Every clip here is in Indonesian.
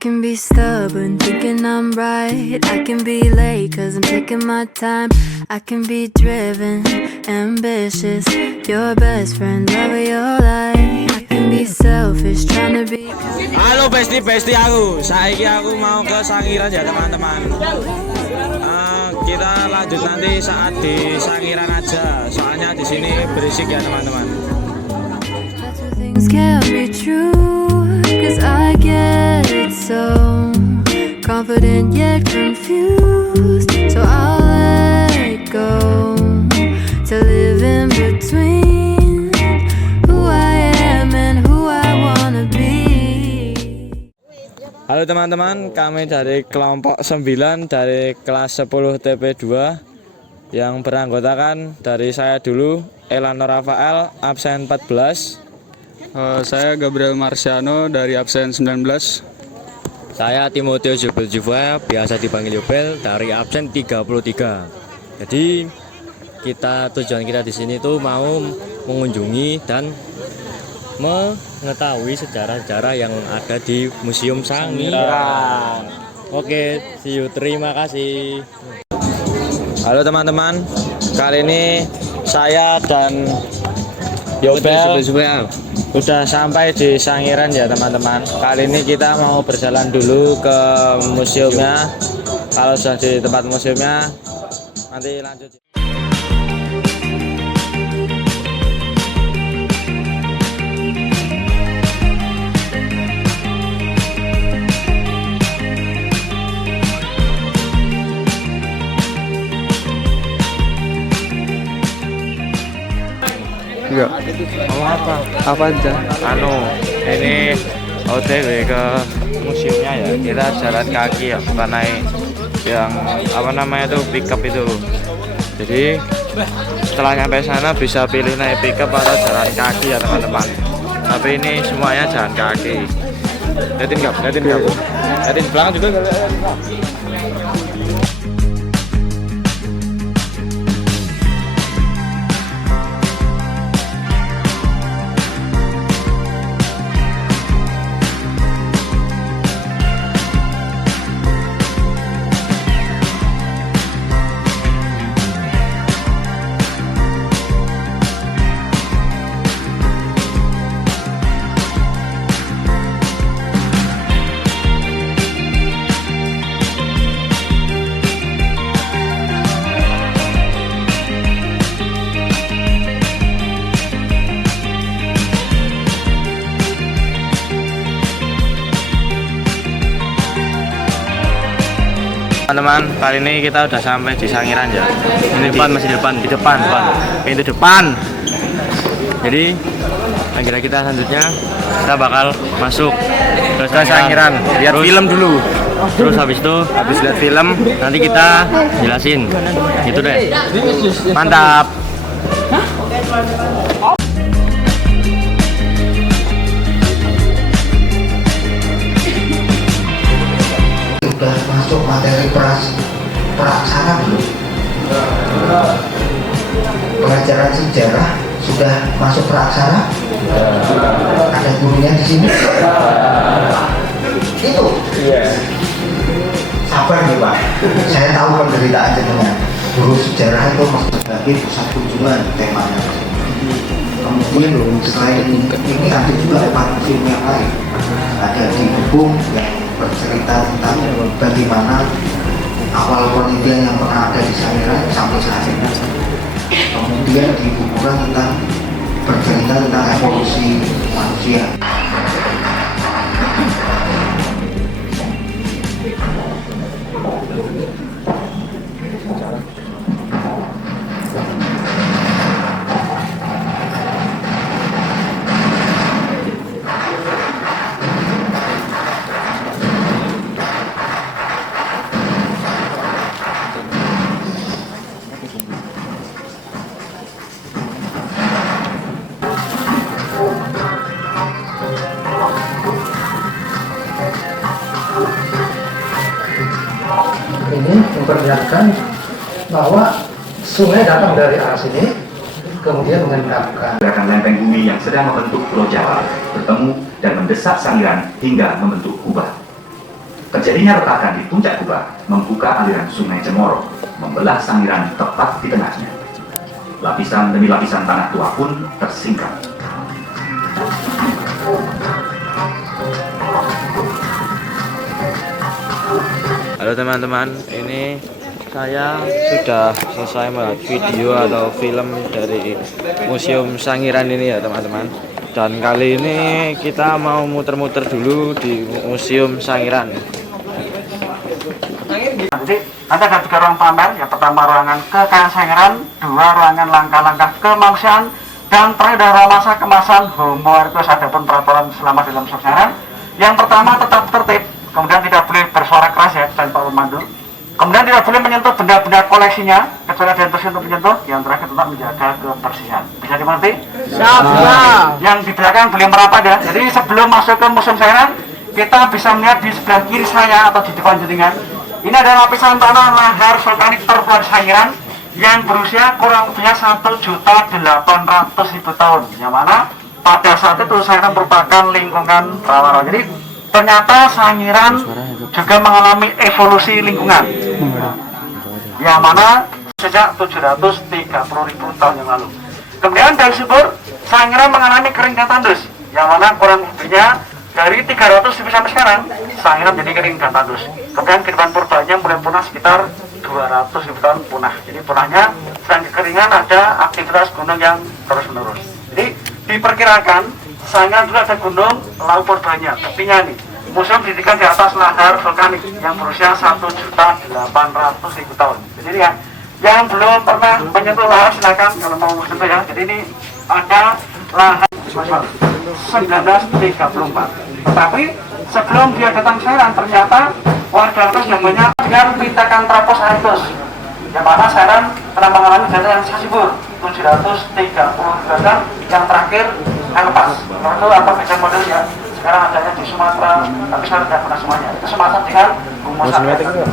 can be stubborn, thinking I'm right. I can be late, cause I'm taking my time. I can be driven, ambitious, your best friend, love of your life. I can be selfish, trying to be. Halo besti aku, saiki aku mau ke Sangiran ya teman-teman. Kita lanjut nanti saat di Sangiran aja, soalnya di sini berisik ya teman-teman. Things can't be true, cause I get so confident yet confused. So I'll let go to live in between who I am and who I wanna be. Halo teman-teman, kami dari kelompok 9 dari kelas 10 TP2 yang beranggotakan dari saya dulu Elano Rafael absen 14. Saya Gabriel Marciano dari absen 19. Saya Timotius Yobel Juva, biasa dipanggil Yobel, dari absen 33. Jadi tujuan kita di sini tuh mau mengunjungi dan mengetahui sejarah-sejarah yang ada di Museum Sangiran. Oke, see you. Terima kasih. Halo teman-teman, kali ini saya dan Yobel udah sampai di Sangiran ya teman-teman. Kali ini kita mau berjalan dulu ke museumnya. Kalau sudah di tempat museumnya, nanti lanjut. Enggak. Mau apa? Apa aja? Ini OTW ke museumnya ya. Kita jalan kaki ya, bukan naik yang apa namanya tuh pickup itu. Jadi setelah nyampe sana bisa pilih naik pickup atau jalan kaki ya teman-teman. Tapi ini semuanya jalan kaki. Lihatin nggak? Lihatin belakang juga nggak? Teman-teman, kali ini kita udah sampai di Sangiran ya. Ini masih di depan. Pintu depan. Jadi, akhirnya kita selanjutnya kita bakal masuk ke Sangiran. Lihat film dulu. Terus habis lihat film, nanti kita jelasin. Gitu deh. Mantap. Sudah masuk materi praksana belum? Pelajaran sejarah sudah masuk praksana? Ada gurunya di sini? Itu? Sabar nih Pak, saya tahu penderitaan jenengan. Guru sejarah itu mesti sebagai pusat kunjungan temanya. Kemudian selain ini ada juga film yang lain. Ada di buku yang bercerita tentang bagaimana awal penelitian yang pernah ada di Sangiran sampai saat ini. Kemudian di buku tentang bercerita tentang evolusi manusia. Ini memperlihatkan bahwa sungai datang dari arah sini, kemudian mengendapkan. Gerakan lempeng bumi yang sedang membentuk Pulau Jawa bertemu dan mendesak Sangiran hingga membentuk kubah. Terjadinya retakan di puncak kubah membuka aliran sungai Cemoro, membelah Sangiran tepat di tengahnya. Lapisan demi lapisan tanah tua pun tersingkap. Halo teman-teman, ini saya sudah selesai melihat video atau film dari Museum Sangiran ini ya teman-teman. Dan kali ini kita mau muter-muter dulu di Museum Sangiran. Jadi ada 3 ruang pamer. Yang pertama ruangan kekayaan Sangiran, 2 ruangan langkah-langkah kemanusiaan, dan terakhir adalah masa kemasan Homo erectus adapun peraturan selama dalam Sangiran. Yang pertama tetap tertib, kemudian tidak boleh bersuara keras ya tanpa pemandu. Kemudian tidak boleh menyentuh benda-benda koleksinya kecuali ada yang tersentuh menyentuh. Yang terakhir tetap menjaga kebersihan. Bisa dimengerti? Siap. Yang di belakang boleh merapat ya. Jadi sebelum masuk ke Museum Sangiran, kita bisa melihat di sebelah kiri saya atau di depan jenengan. Ini adalah lapisan tanah lahar vulkanik terkuat Sangiran yang berusia kurang lebihnya 1.800.000 tahun. Yang mana pada saat itu Sangiran merupakan lingkungan rawa. Jadi ternyata Sangiran juga mengalami evolusi lingkungan, yang mana sejak 730.000 tahun yang lalu. Kemudian dari subur, Sangiran mengalami kering dan tandus, yang mana kurang lebihnya dari 300.000 sampai sekarang, Sangiran jadi kering dan tandus. Kemudian kehidupan purbanya mulai punah sekitar 200.000 tahun punah. Jadi punahnya selain kekeringan ada aktivitas gunung yang terus-menerus. Jadi diperkirakan Sangiran dulu ada gunung Laut Purbanya, tepinya nih. Museum didirikan di atas lahar vulkanik yang berusia 1.800.000 tahun. Jadi ya, yang belum pernah menyentuh lahar silakan kalau mau menyentuh ya. Jadi ini ada lahar 1934. Tetapi sebelum dia datang ke Sangiran, ternyata warga lokal yang banyak dengan Pithecanthropus erectus, yang mana Sangiran pernah mengalami data yang subur 730 tahun, yang terakhir yang lepas. Itu atau beda model ya. Sekarang adanya di Sumatera, tapi sekarang tidak pernah semuanya. Itu Sumatera dengan rumusan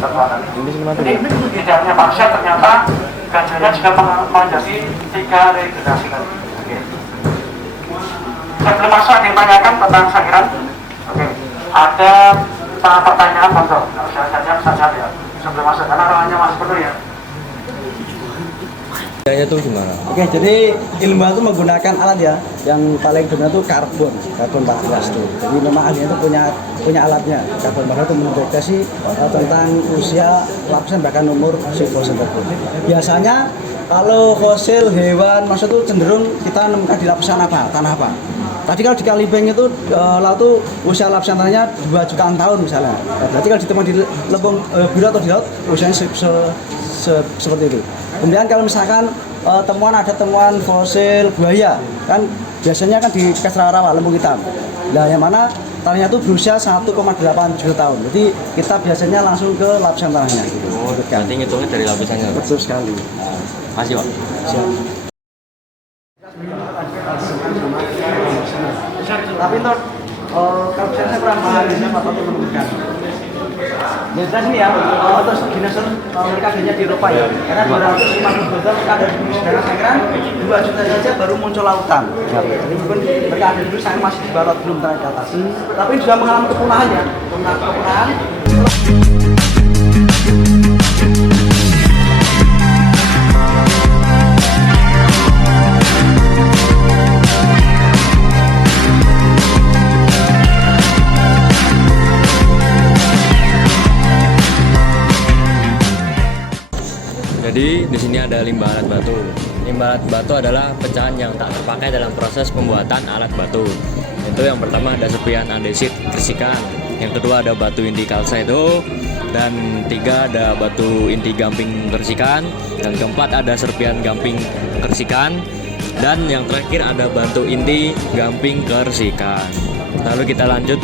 tertuanan. Jadi tidak hanya manusia, ternyata gajahnya juga menjadi 3 regenerasi kali. Oke. Sebelum masuk ada yang tanyakan tentang Sangiran. Oke. Ada pertanyaan monggo. Kalau saya saja ya. Sebelum masuk karena ruangannya masih penuh ya. Bedanya tuh gimana? Oke, jadi ilmuwan itu menggunakan alat ya, yang paling dominan itu karbon 14 tuh. Jadi memang ahlinya itu punya alatnya. Karbon 14 itu mendeteksi tentang usia, lapisan bahkan umur si fosil tersebut. Biasanya kalau fosil hewan maksud itu cenderung kita menemukan di lapisan apa, tanah apa. Tadi kalau di Kalibeng itu laut itu usia lapisan tanahnya 2 jutaan tahun misalnya. Berarti kalau ditemukan di lempung biru atau di laut usianya seperti itu. Kemudian kalau misalkan ada temuan fosil buaya, kan biasanya kan di Kasrawa lempung hitam. Nah, yang mana tanahnya itu berusia 1,8 juta tahun. Jadi kita biasanya langsung ke lapisan tanahnya. Gitu. Oh, berarti ngitungnya dari lapisannya. Betul sekali. Masih Pak. Siap. Tapi untuk kalau saya kurang paham ini apa itu menunjukkan. Ya jelas ini ya, terus dinosaurus mereka adanya di Eropa ya, karena 250 tahun ada di daerah Sangiran, 2 juta saja baru muncul lautan. Jadi mungkin mereka ada dulu, saya masih di bawah belum naik ke atas. Tapi juga mengalami kepunahan ya, kepunahan. Jadi di sini ada limbah alat batu. Limbah alat batu adalah pecahan yang tak terpakai dalam proses pembuatan alat batu. Itu yang pertama ada serpihan andesit kersikan, yang kedua ada batu inti kalsedo, dan 3 ada batu inti gamping kersikan, dan keempat ada serpihan gamping kersikan, dan yang terakhir ada batu inti gamping kersikan. Lalu kita lanjut.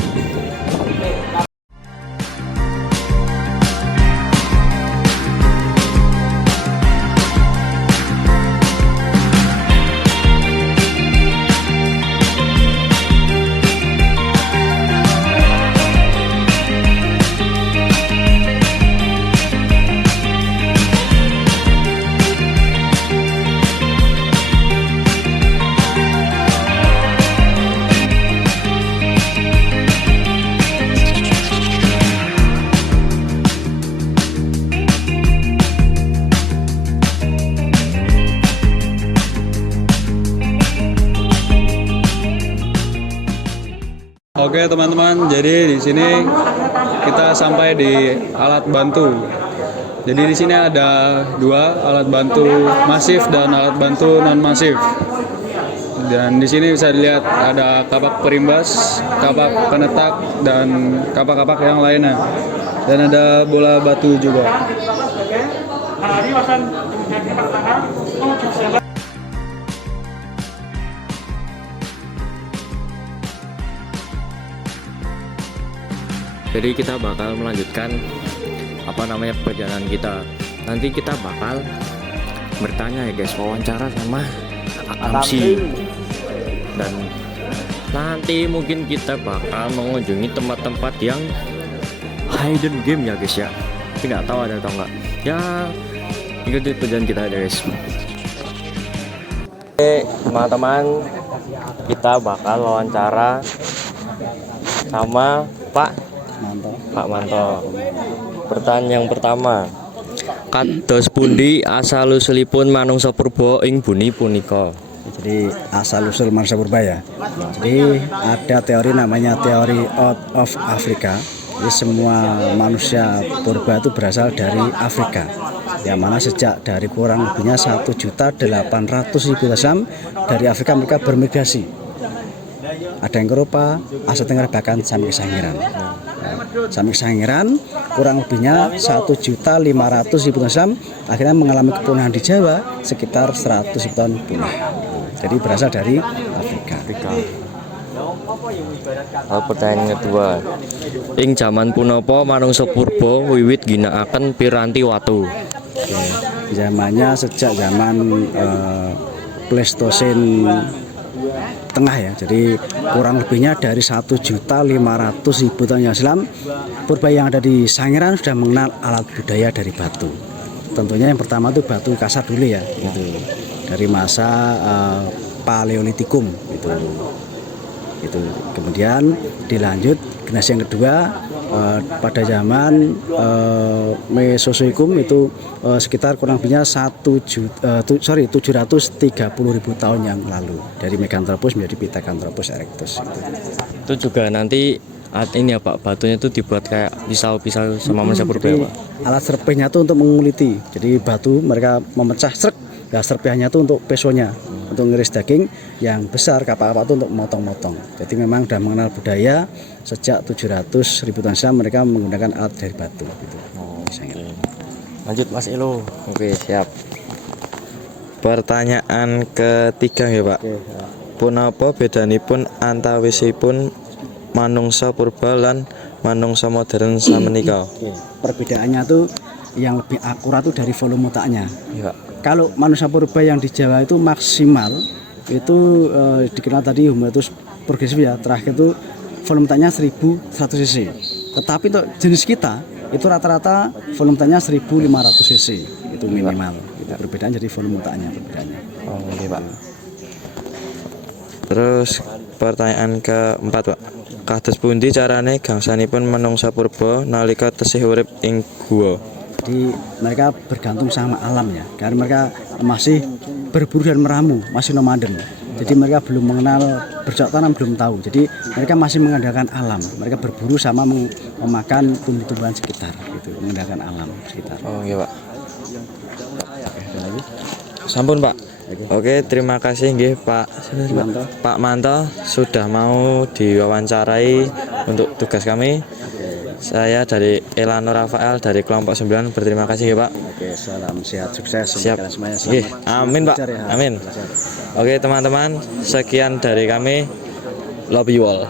Oke teman-teman, jadi di sini kita sampai di alat bantu. Jadi di sini ada dua alat bantu masif dan alat bantu non masif. Dan di sini bisa dilihat ada kapak perimbas, kapak penetak, dan kapak-kapak yang lainnya. Dan ada bola batu juga. Jadi kita bakal melanjutkan perjalanan kita. Nanti kita bakal bertanya ya guys, wawancara sama Akamsi. Dan nanti mungkin kita bakal mengunjungi tempat-tempat yang hidden game ya guys ya. Tapi nggak tahu ada atau enggak. Ya ikuti perjalanan kita aja guys. Oke teman-teman, kita bakal wawancara sama Pak Manto. Pertanyaan yang pertama, kados pundi asal usulipun manungsa purba ing bumi punika? Jadi asal usul manusia purba ya. Jadi ada teori namanya teori out of Africa. Jadi semua manusia purba itu berasal dari Afrika. Yang mana sejak dari kurang lebihnya 1.800.000 tahun dari Afrika mereka bermigrasi. Ada yang ke Eropa, Asia Tenggara, bahkan sampai ke Sangiran. Sampai ke Sangiran kurang lebihnya 1.500.000 tahun akhirnya mengalami kepunahan di Jawa sekitar 100.000 tahun punah. Jadi berasal dari Afrika. Lalu pertanyaan kedua, ing jaman punapa manungsa purba wiwit ginakaken piranti watu? Zamannya sejak zaman Pleistosen tengah ya, jadi kurang lebihnya dari 1.500.000 tahun yang silam purba yang ada di Sangiran sudah mengenal alat budaya dari batu. Tentunya yang pertama itu batu kasar dulu ya, gitu. Dari masa Paleolitikum itu kemudian dilanjut generasi yang kedua pada zaman Mesozoikum itu sekitar kurang lebihnya 730.000 tahun yang lalu, dari Meganthropus menjadi Pithecanthropus erectus. Itu juga nanti ini ya Pak, batunya itu dibuat kayak pisau-pisau sama manusia purba ya Pak? Alat serpihnya itu untuk menguliti, jadi batu mereka memecah serp, ya serpihannya itu untuk pesonya, untuk ngiris daging, yang besar kapak-kapak itu untuk motong-motong. Jadi memang sudah mengenal budaya sejak 700.000 tahun silam mereka menggunakan alat dari batu gitu. Okay. Lanjut Mas Elo. Oke, siap. Pertanyaan ketiga ya Pak. Punapa bedanipun antawisipun manungsa purba lan manungsa modern samenika? Perbedaannya tuh yang lebih akurat tuh dari volume otaknya. Ya. Kalau manusia purba yang di Jawa itu maksimal itu dikenal tadi Homo-erectus progresif ya, terakhir itu volume otaknya 1.100 cc. Tetapi untuk jenis kita itu rata-rata volume otaknya 1.500 cc itu minimal. Itu perbedaan, jadi volume otaknya perbedaannya. Oh iya Pak. Terus pertanyaan keempat Pak, kados pundi carane gangsanipun manungsa purba nalika tesih urip ing gua? Jadi mereka bergantung sama alam ya, karena mereka masih berburu dan meramu, masih nomaden. Jadi mereka belum mengenal bercocok tanam, belum tahu. Jadi mereka masih mengandalkan alam. Mereka berburu sama memakan tumbuh-tumbuhan sekitar, gitu, mengandalkan alam sekitar. Oh iya Pak. Sampun Pak. Oke, terima kasih nggih Pak Manto sudah mau diwawancarai untuk tugas kami. Saya dari Elano Rafael dari kelompok 9 berterima kasih ya Pak. Oke, salam sehat sukses Siap. semuanya. Amin Pak. Amin. Oke teman-teman, sekian dari kami. Love you all.